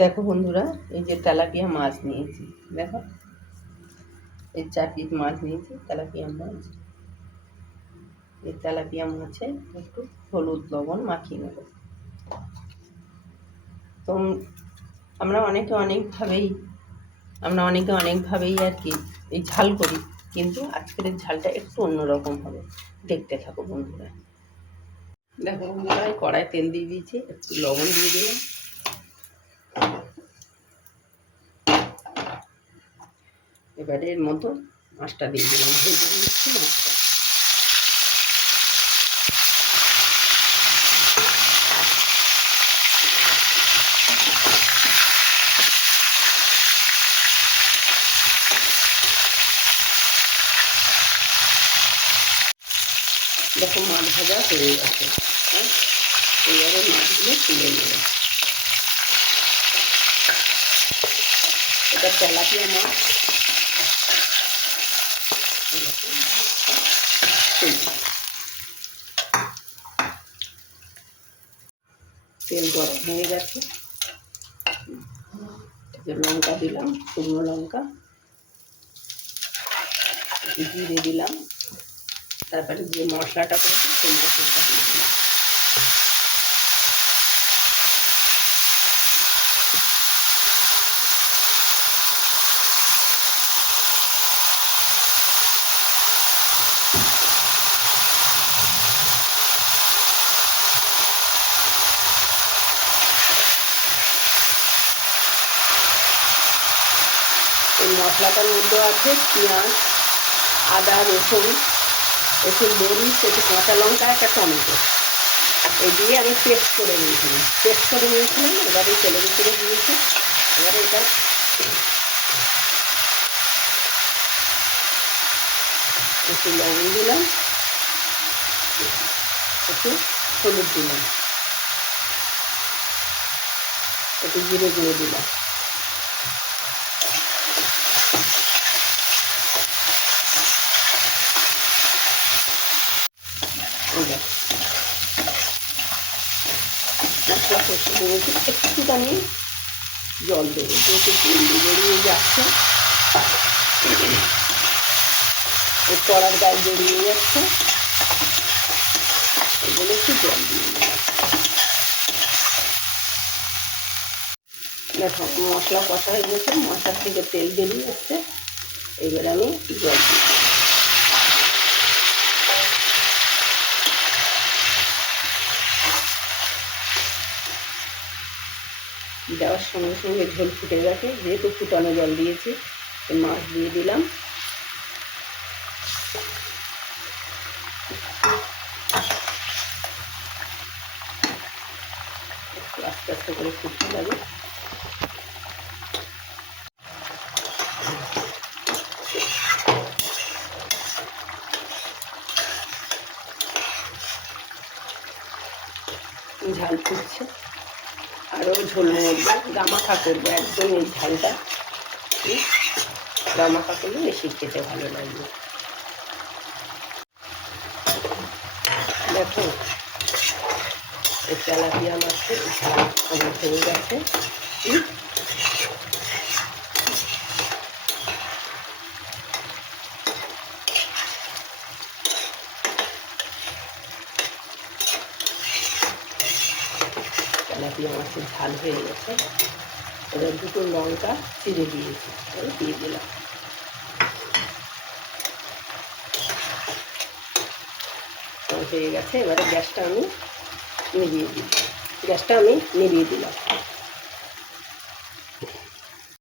দেখো বন্ধুরা, এই যে তেলাপিয়া মাছ নিয়েছি, দেখো। এই চার পিস মাছ নিয়েছি, তেলাপিয়া মাছ। এই তেলাপিয়া মাছে একটু হলুদ লবণ মাখিয়ে নেব। তো আমরা অনেকে অনেকভাবেই, আমরা অনেকে অনেকভাবেই আর কি এই ঝাল করি, কিন্তু আজকের ঝালটা একটু অন্যরকম হবে। দেখতে থাকো বন্ধুরা। দেখো বন্ধুরা কড়াই তেল দিয়ে দিয়েছি, একটু লবণ দিয়ে দিলাম। এবারে এর মতো মাছটা দিয়ে দিলাম। ভেজে মাছটা। দেখো মাছ ভাজা হয়ে গেছে। হ্যাঁ? এইবারে মাছগুলো তুলে নেব। এটা তেলাপিয়া মাছ। তেল গরম হয়ে গেছে। লঙ্কা দিলাম শুকনো লঙ্কা। জিরে দিলাম। তারপরে যে মশলাটা করেছি, সেই মশলাটা দিয়ে দিলাম এই মশলাটার মধ্যে আছে পেঁয়াজ, আদা, রসুন একটু মরিচ, একটু কাঁচা লঙ্কা, একটা টমেটো। এই দিয়ে আমি পেস্ট করে নিয়েছিলাম। পেস্ট করে নিয়েছিলাম, এবারে তেলের ভিতরে দিয়েছি। এবারে এটা একটু লবণ দিলাম। একটু হলুদ দিলাম। একটু জিরে গুঁড়ো দিলাম। মশলা কষে দিয়েছি একটুখানি জল দেবো, যেহেতু জলদি বেরিয়ে যাচ্ছে। কড়ার গায়ে বেরিয়ে যাচ্ছে। এগুলো একটু জল দিয়ে দিলাম দেখো, মশলা কষা হয়ে গেছে, মশলার থেকে তেল বেরিয়ে যাচ্ছে। এবার আমি জল দিই দেওয়ার সঙ্গে সঙ্গে ঝোল ফুটে গেছে, যেহেতু ফুটানো জল দিয়েছি মাছ দিয়ে দিলাম। আস্তে আস্তে করে ফুটতে লাগে ঝাল ফুটছে। আরও ঝোল মরবে গামাখা করব একদম এই ঝালটা। গামাখা করলে বেশি খেতে ভালো লাগবে। দেখো, এই তেলাপিয়া মাছের ঝাল আমার হয়ে গেছে। তেলাপিয়া খুব ঝাল হয়ে গেছে। এবার দুটো লঙ্কা চিড়ে দিয়েছি, এবার দিয়ে দিলাম। হয়ে গেছে, এবারে গ্যাসটা আমি নিভিয়ে দিই গ্যাসটা আমি নিভিয়ে দিলাম।